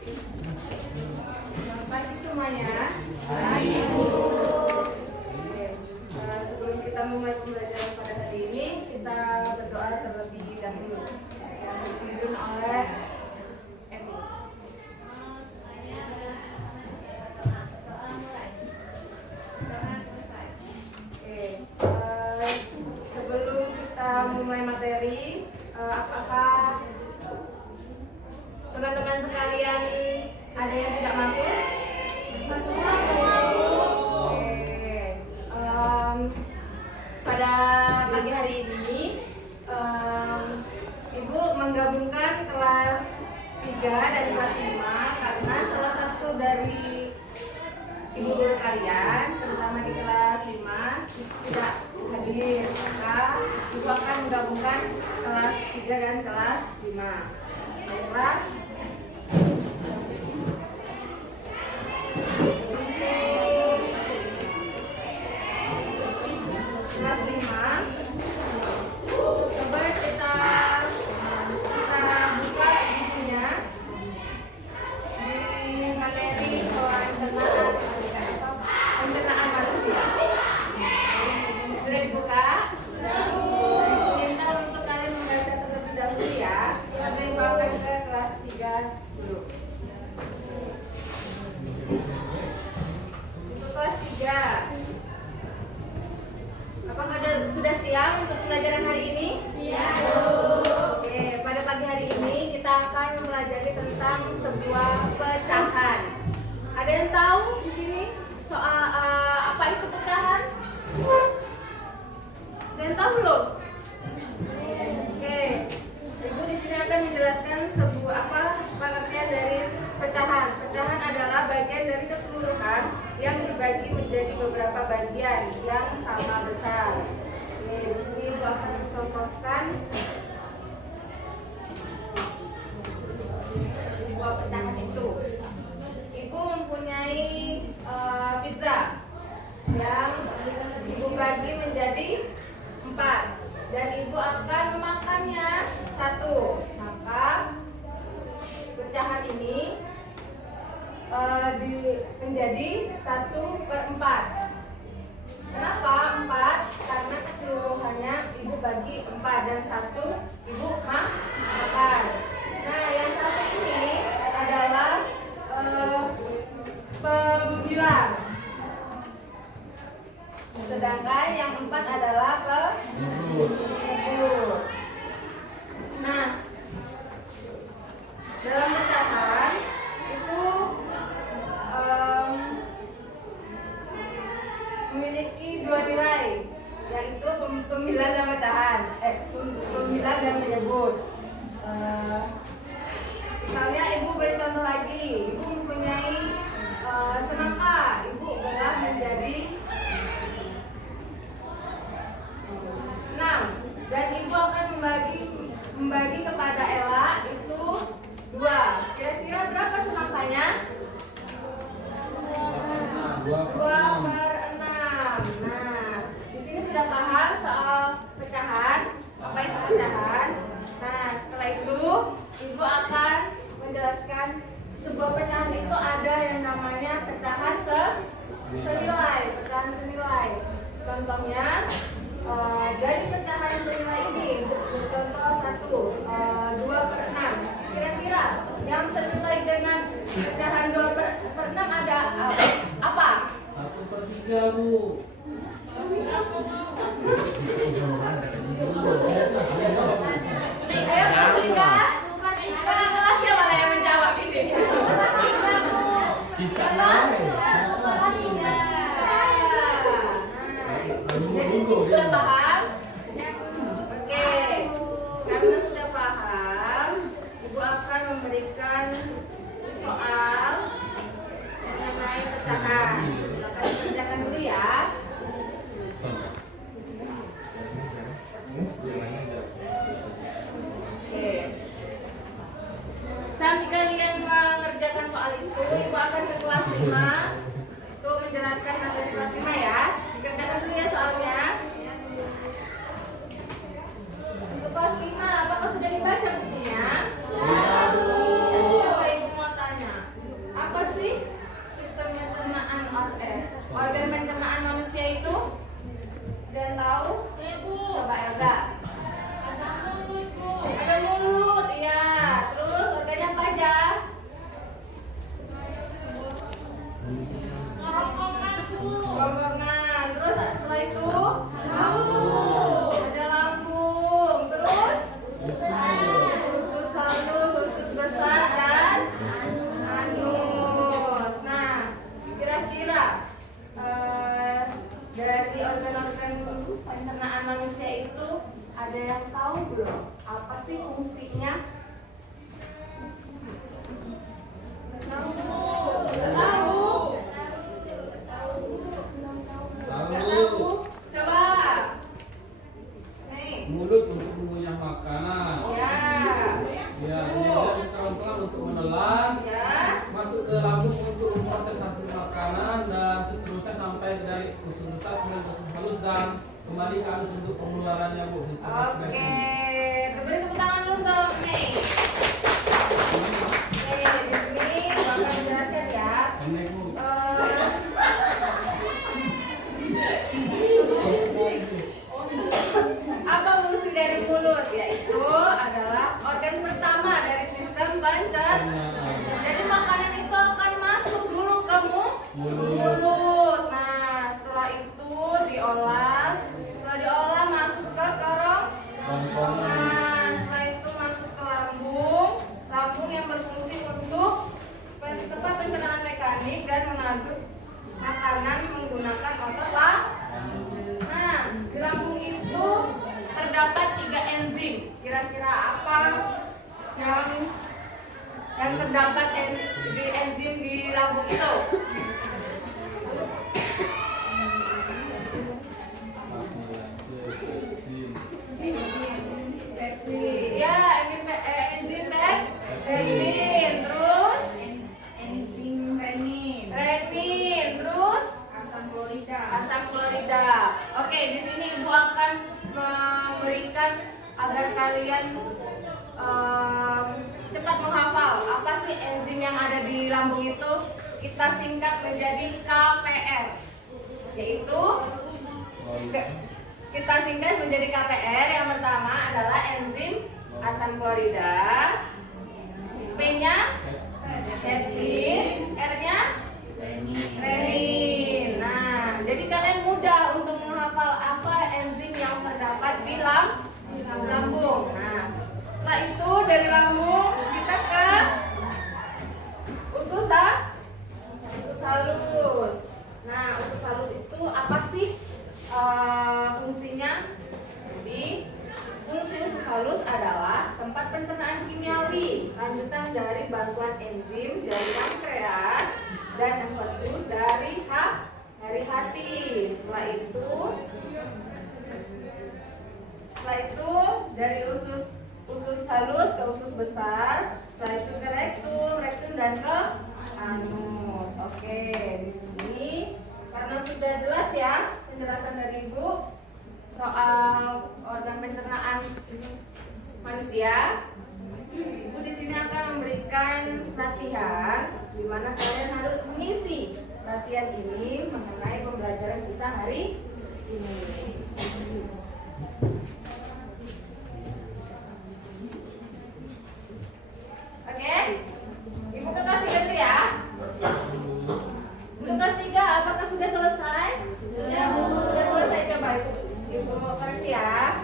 Selamat pagi semuanya. Pagi, Bu. Oke. Sebelum kita mulai pembelajaran pada hari ini, kita berdoa terlebih dahulu yang dipimpin oleh Emi. Oke. Sebelum kita mulai materi, apakah teman-teman sekalian ada yang tidak masuk? Oke. Pada pagi hari ini Ibu menggabungkan kelas 3 dan kelas 5 karena salah satu dari ibu guru kalian, terutama di kelas 5, tidak hadir. Maka Ibu akan menggabungkan kelas 3 dan kelas 5. Baiklah. Kelas 5, coba kita buka bukunya di materi pencernaan manusia. Sudah dibuka? Minta untuk kalian membaca terlebih dahulu ya. Kami akan ke kelas 3 dulu. Untuk kelas 3, apakah sudah siap untuk pelajaran hari ini? Siap. Oke, pada pagi hari ini kita akan mempelajari tentang sebuah pecahan. Ada yang tahu di sini soal apa itu pecahan? Ada yang tahu belum? Oke, Ibu di sini akan menjelaskan sebuah pengertian dari pecahan. Pecahan adalah bagian dari keseluruhan yang dibagi menjadi beberapa bagian yang sama besar. Oke, di sini Ibu akan mencontohkan sebuah pecahan itu. Ibu mempunyai pizza yang Ibu bagi menjadi 4 dan Ibu akan memakannya 1. Maka pecahan ini menjadi 1/4. Kenapa 4? Karena keseluruhannya Ibu bagi 4 dan 1 Ibu makan. Nah, yang satu ini adalah pembilang, sedangkan yang 4 adalah pembubur. Nah, dalam pecahan itu memiliki 2 nilai, yaitu pembilang dan pecahan. Pembilang dan penyebut. Misalnya Ibu beri contoh lagi. Ibu mempunyai semangka. Ibu belah menjadi 6 dan Ibu akan membagi kepada Ella itu 2. Kira-kira berapa semangkanya? 2/6. Nah, di sini sudah paham soal pecahan. Apa itu pecahan? Nah, setelah itu Ibu akan menjelaskan sebuah pecahan itu ada yang namanya pecahan senilai. Pecahan senilai. Contohnya dari pecahan senilai ini, contoh 2/6. Kira-kira yang senilai dengan pecahan 2/6 ada apa? 1/3, Bu. Ayo bertiga. Kakak kelasnya mana yang menjawab ini? Kita Jadi sudah paham? Oke. Karena sudah paham, Ibu akan memberikan soal mengenai pecahan. Silakan dikerjakan dulu ya. Oke. Sambil kalian mengerjakan soal itu, Ibu akan ke kelas 5 untuk menjelaskan materi kelas 5 ya. Dikerjakan dulu ya soalnya. Untuk kelas 5, apakah sudah dibaca bukunya? Sudah, Bu. Coba Ibu mau tanya. di enzim di lambung itu? Ya, enzim pepsin, terus renin, terus asam klorida. Oke, di sini Ibu akan memberikan agar kalian cepat menghafal apa sih enzim yang ada di lambung itu. Kita singkat menjadi KPR, yaitu kita singkat menjadi KPR. Yang pertama adalah enzim asam klorida, P-nya pepsin, R-nya renin. Nah, jadi kalian mudah untuk menghafal apa enzim yang terdapat di lambung. Nah, setelah itu dari lambung kita ke usus halus. Nah, usus halus itu apa sih fungsinya? Jadi fungsi usus halus adalah tempat pencernaan kimiawi lanjutan dari bantuan enzim dari pankreas dan yang kedua dari hati. Setelah itu dari usus halus ke usus besar, setelah itu ke rektum dan ke anus. Oke, di sini karena sudah jelas ya penjelasan dari Ibu soal organ pencernaan manusia, Ibu di sini akan memberikan latihan di mana kalian harus mengisi latihan ini mengenai pembelajaran kita hari ini. Oke, Ibu ke kelas 3 dulu ya. Untuk kelas 3 apakah sudah selesai? Sudah, Bu. Sudah selesai, coba Ibu koreksi ya.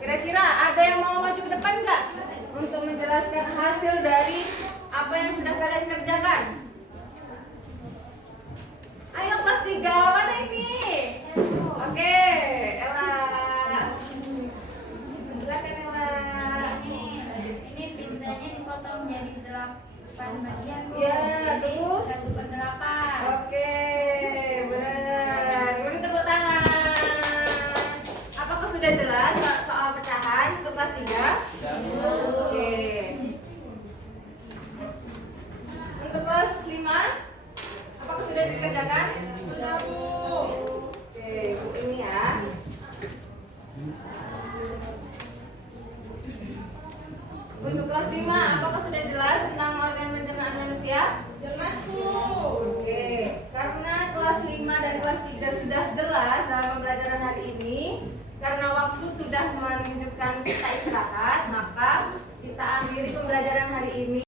Kira-kira ada yang mau maju ke depan nggak untuk menjelaskan hasil dari apa yang sudah kalian kerjakan? Ayo kelas 3, mana ini? Oke, Ella. Silakan Ella. Ini pizzanya dipotong jadi 8 bagian, Bu. Ya, Jadi terus? 1/8. Oke, benar. Beri tepuk tangan. Apakah sudah jelas soal pecahan untuk kelas 3? Oke. Untuk kelas 5, apakah sudah dikerjakan? Sudah, Bu. Oke, Bu ini ya. Untuk kelas 5, apakah sudah jelas tentang organ pencernaan manusia? Jelas, Bu. Oke, karena kelas 5 dan kelas 3 sudah jelas dalam pembelajaran hari ini, karena waktu sudah menunjukkan kita istirahat, maka kita akhiri pembelajaran hari